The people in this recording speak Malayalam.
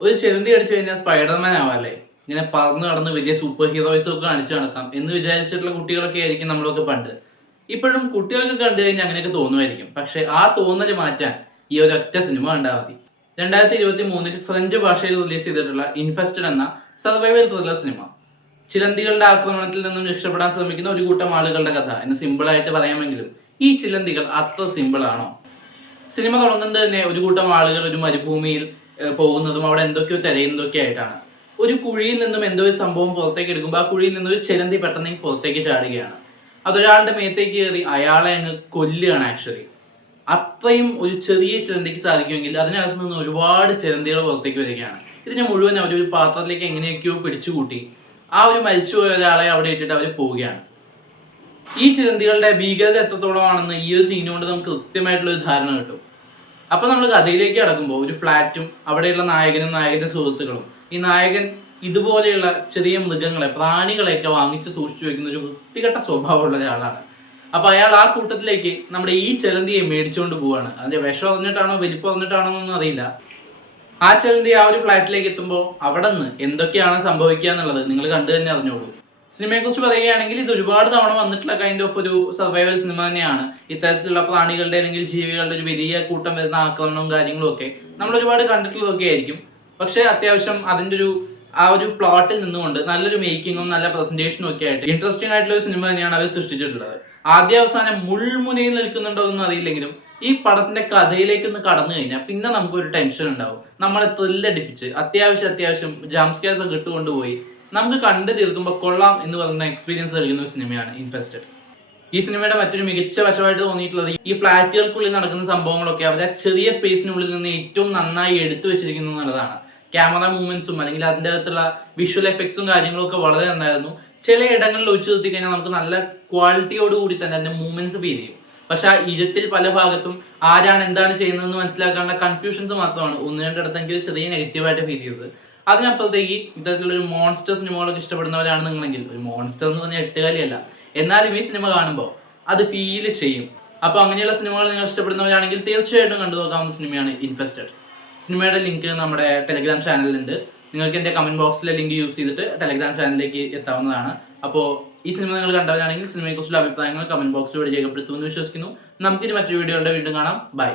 ഒരു ചെറുന്തി അടിച്ചു കഴിഞ്ഞാൽ സ്പൈഡർമാൻ ആവാല്ലേ, ഇങ്ങനെ പറന്ന് നടന്ന് വലിയ സൂപ്പർ ഹീറോയിസും ഒക്കെ കാണിച്ചു നടക്കാം എന്ന് വിചാരിച്ചിട്ടുള്ള കുട്ടികളൊക്കെ ആയിരിക്കും നമ്മളൊക്കെ പണ്ട്. ഇപ്പോഴും കുട്ടികൾക്ക് കണ്ടു കഴിഞ്ഞാൽ അങ്ങനെയൊക്കെ തോന്നുമായിരിക്കും. പക്ഷെ ആ തോന്നൽ മാറ്റാൻ ഈ ഒരു ഒറ്റ സിനിമ കണ്ടാൽ മതി. 2023 ഫ്രഞ്ച് ഭാഷയിൽ റിലീസ് ചെയ്തിട്ടുള്ള ഇൻഫെസ്റ്റഡ് എന്ന സർവൈവൽ ത്രില്ലർ സിനിമ. ചിലന്തികളുടെ ആക്രമണത്തിൽ നിന്നും രക്ഷപ്പെടാൻ ശ്രമിക്കുന്ന ഒരു കൂട്ടം ആളുകളുടെ കഥ എന്ന് സിമ്പിൾ ആയിട്ട് പറയാമെങ്കിലും ഈ ചിലന്തികൾ അത്ര സിമ്പിൾ ആണോ? സിനിമ തുടങ്ങുന്നത് തന്നെ ഒരു കൂട്ടം ആളുകൾ ഒരു മരുഭൂമിയിൽ പോകുന്നതും അവിടെ എന്തൊക്കെയോ തിരയുന്നതൊക്കെ ആയിട്ടാണ്. ഒരു കുഴിയിൽ നിന്നും എന്തോ ഒരു സംഭവം പുറത്തേക്ക് എടുക്കുമ്പോൾ ആ കുഴിയിൽ നിന്ന് ഒരു ചിലന്തി പെട്ടെന്ന് പുറത്തേക്ക് ചാടുകയാണ്. അതൊരാളുടെ മേത്തേക്ക് കയറി അയാളെ അങ്ങ് കൊല്ലുകയാണ്. ആക്ച്വലി അത്രയും ഒരു ചെറിയ ചിലന്തിക്ക് സാധിക്കുമെങ്കിൽ അതിനകത്ത് നിന്ന് ഒരുപാട് ചിലന്തികൾ പുറത്തേക്ക് വരികയാണ്. ഇതിനെ മുഴുവൻ അവരൊരു പാത്രത്തിലേക്ക് എങ്ങനെയൊക്കെയോ പിടിച്ചുകൂട്ടി ആ ഒരു മരിച്ചുപോയ ഒരാളെ അവിടെ ഇട്ടിട്ട് അവർ പോവുകയാണ്. ഈ ചിലന്തികളുടെ ഭീകരത എത്രത്തോളമാണെന്ന് ഈ ഒരു സീൻ കൊണ്ട് നമുക്ക് കൃത്യമായിട്ടുള്ള ഒരു ധാരണ കിട്ടും. അപ്പൊ നമ്മൾ കഥയിലേക്ക് കടക്കുമ്പോൾ ഒരു ഫ്ലാറ്റും അവിടെയുള്ള നായകനും നായകന്റെ സുഹൃത്തുക്കളും, ഈ നായകൻ ഇതുപോലെയുള്ള ചെറിയ മൃഗങ്ങളെ പ്രാണികളെയൊക്കെ വാങ്ങിച്ച് സൂക്ഷിച്ചു വെക്കുന്ന ഒരു വൃത്തികെട്ട സ്വഭാവമുള്ള ഒരാളാണ്. അപ്പൊ അയാൾ ആ കൂട്ടത്തിലേക്ക് നമ്മുടെ ഈ ചിലന്തിയെ മേടിച്ചുകൊണ്ട് പോവാണ്. അതിന്റെ വിഷം അറിഞ്ഞിട്ടാണോ വലിപ്പം അറിഞ്ഞിട്ടാണോ എന്നൊന്നും അറിയില്ല. ആ ചിലന്തി ആ ഒരു ഫ്ലാറ്റിലേക്ക് എത്തുമ്പോൾ അവിടെ നിന്ന് എന്തൊക്കെയാണ് സംഭവിക്കുക എന്നുള്ളത് നിങ്ങൾ കണ്ടു തന്നെ അറിഞ്ഞോളൂ. സിനിമയെ കുറിച്ച് പറയുകയാണെങ്കിൽ ഇത് ഒരുപാട് തവണ വന്നിട്ടുള്ള കൈൻഡ് ഓഫ് ഒരു സർവൈവൽ സിനിമ തന്നെയാണ്. ഇത്തരത്തിലുള്ള പ്രാണികളുടെ അല്ലെങ്കിൽ ജീവികളുടെ ഒരു വലിയ കൂട്ടം വരുന്ന ആക്രമണവും കാര്യങ്ങളും ഒക്കെ നമ്മൾ ഒരുപാട് കണ്ടിട്ടുള്ളതൊക്കെ ആയിരിക്കും. പക്ഷെ അത്യാവശ്യം അതിൻ്റെ ആ ഒരു പ്ലോട്ടിൽ നിന്നുകൊണ്ട് നല്ലൊരു മേക്കിങ്ങും നല്ല പ്രസന്റേഷനും ഒക്കെ ആയിട്ട് ഇൻട്രസ്റ്റിംഗ് ആയിട്ടുള്ള ഒരു സിനിമ തന്നെയാണ് അവർ സൃഷ്ടിച്ചിട്ടുള്ളത്. ആദ്യ അവസാനം മുൾമുനയിൽ നിൽക്കുന്നുണ്ടോ എന്നൊന്നും അറിയില്ലെങ്കിലും ഈ പടത്തിന്റെ കഥയിലേക്ക് ഒന്ന് കടന്നു കഴിഞ്ഞാൽ പിന്നെ നമുക്കൊരു ടെൻഷൻ ഉണ്ടാവും. നമ്മളെ ത്രില്ലടിപ്പിച്ച് അത്യാവശ്യം ജംസ്കെയർസ് ഒക്കെ ഇട്ടുകൊണ്ടുപോയി നമുക്ക് കണ്ടു തീർക്കുമ്പോൾ കൊള്ളാം എന്ന് പറയുന്ന എക്സ്പീരിയൻസ് നൽകുന്ന ഒരു സിനിമയാണ് ഇൻഫെസ്റ്റഡ്. ഈ സിനിമയുടെ മറ്റൊരു മികച്ച വശമായിട്ട് തോന്നിയിട്ടുള്ളത് ഈ ഫ്ലാറ്റുകൾക്കുള്ളിൽ നടക്കുന്ന സംഭവങ്ങളൊക്കെ അവരുടെ ചെറിയ സ്പേസിനുള്ളിൽ നിന്ന് ഏറ്റവും നന്നായി എടുത്തു വെച്ചിരിക്കുന്നു എന്നുള്ളതാണ്. ക്യാമറ മൂവ്മെന്റ്സും അല്ലെങ്കിൽ അതിൻ്റെ അകത്തുള്ള വിഷ്വൽ എഫക്ട്സും കാര്യങ്ങളും ഒക്കെ വളരെ നന്നായിരുന്നു. ചില ഇടങ്ങളിൽ ഒഴിച്ചു നിർത്തി കഴിഞ്ഞാൽ നമുക്ക് നല്ല ക്വാളിറ്റിയോട് കൂടി തന്നെ അതിന്റെ മൂവ്മെന്റ്സ് ഫീൽ ചെയ്യും. പക്ഷെ ആ ഇരുട്ടിൽ പല ഭാഗത്തും ആരാണ് എന്താണ് ചെയ്യുന്നതെന്ന് മനസ്സിലാക്കാനുള്ള കൺഫ്യൂഷൻസ് മാത്രമാണ് ഒന്ന് രണ്ടിടത്ത് എനിക്ക് ചെറിയ നെഗറ്റീവായിട്ട് ഫീൽ ചെയ്തത്. അതിനപ്പുറത്തേക്ക് ഇത്തരത്തിലുള്ള ഒരു മോൺസ്റ്റർ സിനിമകളൊക്കെ ഇഷ്ടപ്പെടുന്നവരാണ് നിങ്ങളെങ്കിൽ, ഒരു മോൺസ്റ്റർ എന്ന് പറഞ്ഞാൽ എട്ടുകാലിയല്ല, എന്നാലും ഈ സിനിമ കാണുമ്പോൾ അത് ഫീൽ ചെയ്യും. അപ്പൊ അങ്ങനെയുള്ള സിനിമകൾ നിങ്ങൾ ഇഷ്ടപ്പെടുന്നവരാണെങ്കിൽ തീർച്ചയായിട്ടും കണ്ടു നോക്കാവുന്ന സിനിമയാണ് ഇൻഫെസ്റ്റഡ്. സിനിമയുടെ ലിങ്ക് നമ്മുടെ ടെലഗ്രാം ചാനലിലുണ്ട്. നിങ്ങൾക്ക് എൻ്റെ കമന്റ് ബോക്സിലെ ലിങ്ക് യൂസ് ചെയ്തിട്ട് ടെലഗ്രാം ചാനലിലേക്ക് എത്താവുന്നതാണ്. അപ്പോൾ ഈ സിനിമ നിങ്ങൾ കണ്ടവരാണെങ്കിൽ സിനിമയെക്കുറിച്ചുള്ള അഭിപ്രായങ്ങൾ കമന്റ് ബോക്സിലൂടെ രേഖപ്പെടുത്തുമെന്ന് വിശ്വസിക്കുന്നു. നമുക്കിനി മറ്റൊരു വീഡിയോയുടെ വീണ്ടും കാണാം. ബൈ.